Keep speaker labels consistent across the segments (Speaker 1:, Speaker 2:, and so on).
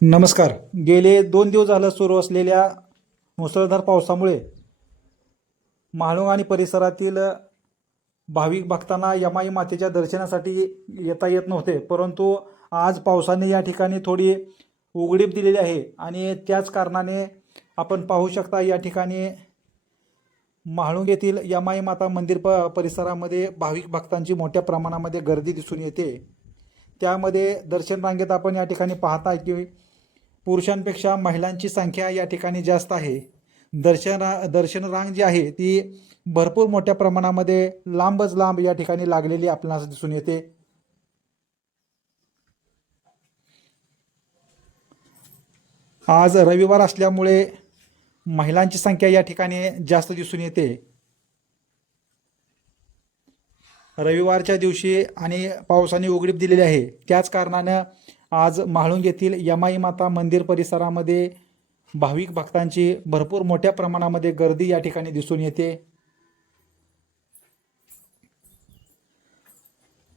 Speaker 1: नमस्कार. गेले दोन दिवस झालं सुरू असलेल्या मुसळधार पावसामुळे महाळुंग आणि परिसरातील भाविक भक्तांना यमाई मातेच्या दर्शनासाठी येता येत नव्हते परंतु आज पावसाने या ठिकाणी थोडी उघडीप दिलेली आहे आणि त्याच कारणाने आपण पाहू शकता या ठिकाणी महाळुंग येथील यमाई माता मंदिर प परिसरामध्ये भाविक भक्तांची मोठ्या प्रमाणामध्ये गर्दी दिसून येते. त्यामध्ये दर्शन रांगेत आपण या ठिकाणी पाहता की पुरुषांपेक्षा महिलांची संख्या या ठिकाणी जास्त आहे. दर्शन दर्शन रांग जी आहे ती भरपूर मोठ्या प्रमाणामध्ये लांबच लांब या ठिकाणी लागलेली आपल्याला दिसून येते. आज रविवार असल्यामुळे महिलांची संख्या या ठिकाणी जास्त दिसून येते. रविवारच्या दिवशी आणि पावसाने उघडीप दिलेली आहे. त्याच कारणानं आज म्हाळुंग येथील यमाई माता मंदिर परिसरामध्ये भाविक भक्तांची भरपूर मोठ्या प्रमाणामध्ये गर्दी या ठिकाणी दिसून येते.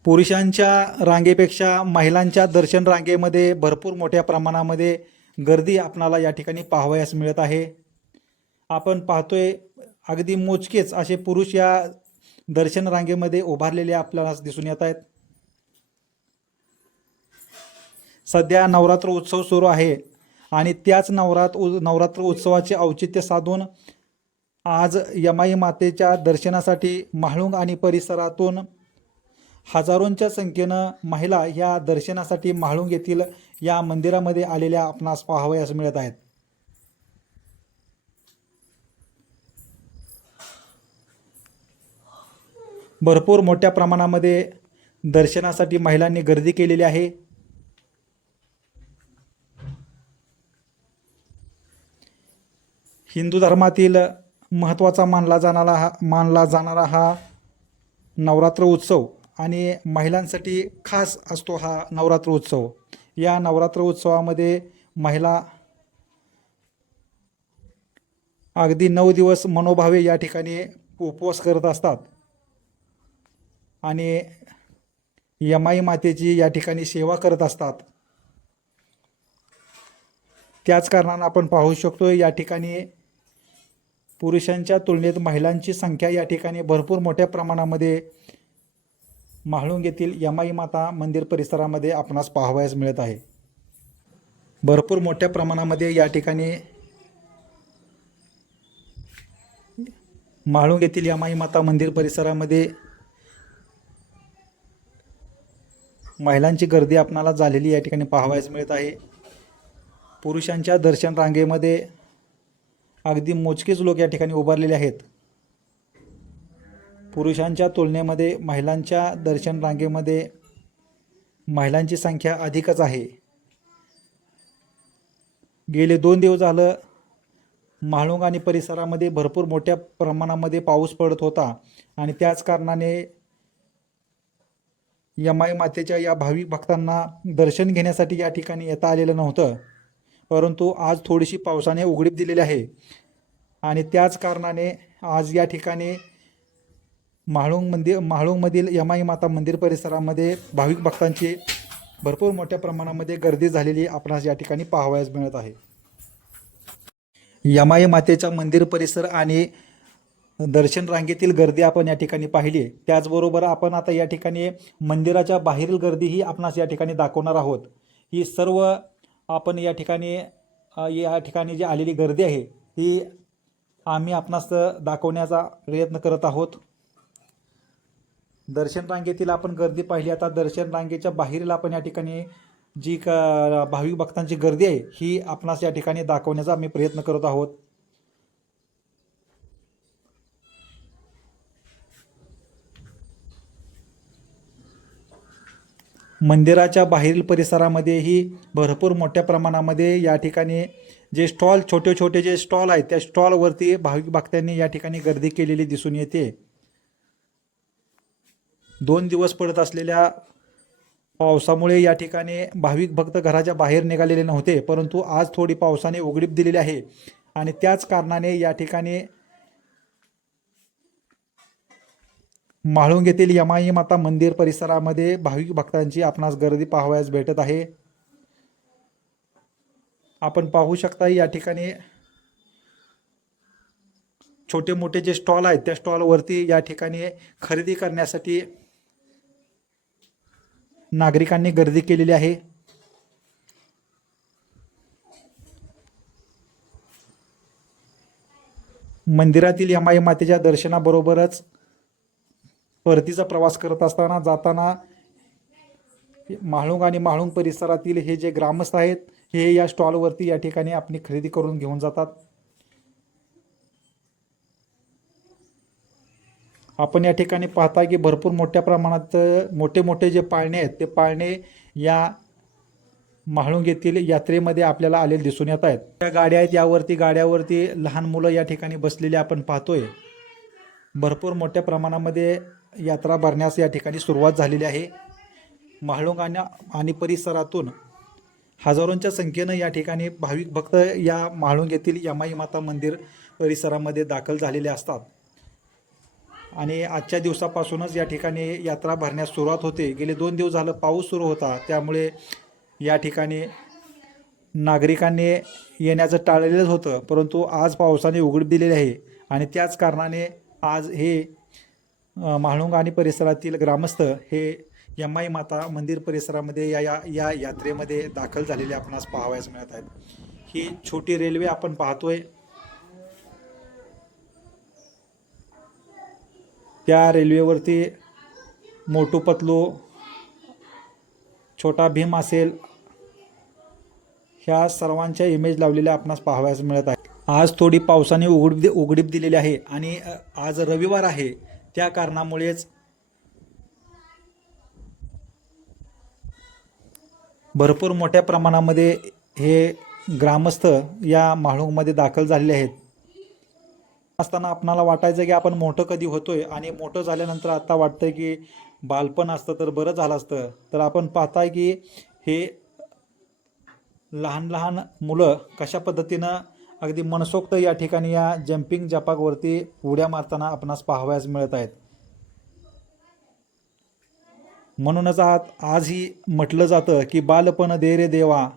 Speaker 1: पुरुषांच्या रांगेपेक्षा महिलांच्या दर्शन रांगेमध्ये भरपूर मोठ्या प्रमाणामध्ये गर्दी आपणाला या ठिकाणी पाहावयास मिळत आहे. आपण पाहतोय अगदी मोजकेच असे पुरुष या दर्शन रांगेमध्ये उभारलेले आपल्याला दिसून येत आहेत. सध्या नवरात्र उत्सव सुरू आहे आणि त्याच नवरात्र उ नवरात्र उत्सवाचे औचित्य साधून आज यमाई मातेच्या दर्शनासाठी महाळुंग आणि परिसरातून हजारोंच्या संख्येनं महिला या दर्शनासाठी म्हाळुंग येथील या मंदिरामध्ये आलेल्या आपणास पाहावयास मिळत आहेत. भरपूर मोठ्या प्रमाणामध्ये दर्शनासाठी महिलांनी गर्दी केलेली आहे. हिंदू धर्मातील महत्त्वाचा मानला जाणारा हा मानला जाणारा हा नवरात्र उत्सव आणि महिलांसाठी खास असतो हा नवरात्र उत्सव. या नवरात्र उत्सवामध्ये महिला अगदी नऊ दिवस मनोभावे या ठिकाणी उपवास करत असतात. आणि यमाई मातेची या ठिकाणी सेवा करत असतात. त्याच कारणानं आपण पाहू शकतो या ठिकाणी पुरुषांच्या तुलनेत महिलांची संख्या या ठिकाणी भरपूर मोठ्या प्रमाणामध्ये म्हाळुंग येथील यमाई माता मंदिर परिसरामध्ये आपणास पाहावयास मिळत आहे. भरपूर मोठ्या प्रमाणामध्ये या ठिकाणी म्हाळुंग येथील यमाई माता मंदिर परिसरामध्ये. महिलांची गर्दी आपणाला झालेली या ठिकाणी पाहावयास मिळत आहे. पुरुषांच्या दर्शन रांगेमध्ये अगदी मोजकेच लोक या ठिकाणी उभारलेले आहेत. पुरुषांच्या तुलनेमध्ये महिलांच्या दर्शन रांगेमध्ये महिलांची संख्या अधिकच आहे. गेले दोन दिवस झालं म्हाळुंग आणि परिसरामध्ये भरपूर मोठ्या प्रमाणामध्ये पाऊस पडत होता आणि त्याच कारणाने यमाई मातेच्या या भाविक भक्तांना दर्शन घेण्यासाठी या ठिकाणी येता आलेलं नव्हतं. परंतु आज थोडीशी पावसाने उघडीप दिलेली आहे. आणि त्याच कारणाने आज या ठिकाणी म्हाळुंग मंदिर म्हाळुंगमधील यमाई माता मंदिर परिसरामध्ये भाविक भक्तांची भरपूर मोठ्या प्रमाणामध्ये गर्दी झालेली आपणास या ठिकाणी पाहावयास मिळत आहे. यमाई मातेचा मंदिर परिसर आणि दर्शन रांगेतील गर्दी आपण या ठिकाणी पाहिली. त्याचबरोबर आपण आता या ठिकाणी मंदिराच्या बाहेरील गर्दीही आपणास या ठिकाणी दाखवणार आहोत. ही सर्व आपण या ठिकाणी या ठिकाणी जी आलेली गर्दी आहे ती आम्ही आपणास दाखवण्याचा प्रयत्न करत आहोत. दर्शन रांगेतील आपण गर्दी पाहिली. आता दर्शन रांगेच्या बाहेरील आपण या ठिकाणी जी का भाविक भक्तांची गर्दी आहे ही आपणास या ठिकाणी दाखवण्याचा आम्ही प्रयत्न करत आहोत. मंदिराच्या बाहेरील परिसरामध्येही भरपूर मोठ्या प्रमाणामध्ये या ठिकाणी जे स्टॉल छोटे छोटे जे स्टॉल आहेत त्या स्टॉलवरती भाविक भक्तांनी या ठिकाणी गर्दी केलेली दिसून येते. दोन दिवस पडत असलेल्या पावसामुळे या ठिकाणी भाविक भक्त घराच्या बाहेर निघालेले नव्हते परंतु आज थोडी पावसाने उघडीप दिलेली आहे आणि त्याच कारणाने या ठिकाणी माळुंग येथील यमाई माता मंदिर परिसरामध्ये भाविक भक्तांची आपणास गर्दी पाहावयास भेटत आहे. आपण पाहू शकता या ठिकाणी छोटे मोठे जे स्टॉल आहेत त्या स्टॉलवरती या ठिकाणी खरेदी करण्यासाठी नागरिकांनी गर्दी केलेली आहे. मंदिरातील यमाई मातेच्या दर्शनाबरोबरच परतीचा प्रवास करत असताना जाताना म्हाळुंग आणि म्हाळुंग परिसरातील हे जे ग्रामस्थ आहेत हे या स्टॉलवरती या ठिकाणी आपली खरेदी करून घेऊन जातात. आपण या ठिकाणी पाहता की भरपूर मोठ्या प्रमाणात मोठे मोठे जे पाळणे आहेत ते पाळणे या म्हाळुंग येथील यात्रेमध्ये आपल्याला आलेले दिसून येत आहेत. त्या गाड्या आहेत यावरती गाड्यावरती लहान मुलं या ठिकाणी बसलेली आपण पाहतोय. भरपूर मोठ्या प्रमाणामध्ये यात्रा भरण्यास या ठिकाणी सुरुवात झालेली आहे. म्हाळुंग आणि परिसरातून हजारोंच्या संख्येनं या ठिकाणी भाविक भक्त या महाळुंग येथील यमाई माता मंदिर परिसरामध्ये दाखल झालेले असतात. आणि आजच्या दिवसापासूनच या ठिकाणी यात्रा भरण्यास सुरुवात होते. गेले दोन दिवस झालं पाऊस सुरू होता. त्यामुळे या ठिकाणी नागरिकांनी येण्याचं टाळलेलंच होतं. परंतु आज पावसाने उघड दिलेले आहे. आणि त्याच कारणाने आज हे महाळुंग आणि परिसरातील ग्रामस्थ हे यमाई माता मंदिर परिसरामध्ये या या या यात्रेमध्ये दाखल झालेले आपणास पाहावयास मिळत आहेत. ही छोटी रेल्वे आपण पाहतोय. त्या रेल्वेवरती मोटू पतलू छोटा भीम असेल ह्या सर्वांच्या इमेज लावलेल्या आपणास पाहावयास मिळत आहे आज थोडी पावसाने उघडीप उघडीप दिलेली आहे आणि आज रविवार आहे. त्या कारणामुळेच भरपूर मोठ्या प्रमाणामध्ये हे ग्रामस्थ या म्हाळुंगमध्ये दाखल झालेले आहेत. असताना आपणाला वाटायचं की आपण मोठं कधी होतोय आणि मोठं झाल्यानंतर आता वाटतं की बालपण असतं तर बरं झालं असतं. तर आपण पाहताय की हे लहान लहान मुलं कशा पद्धतीनं अगदी मनसोक्त या ठिकाणी या जम्पिंग जपाकवरती उड्या मारताना आपणास पाहावयास मिळत आहेत. म्हणूनच आज आजही म्हटलं जातं की बालपण दे रे देवा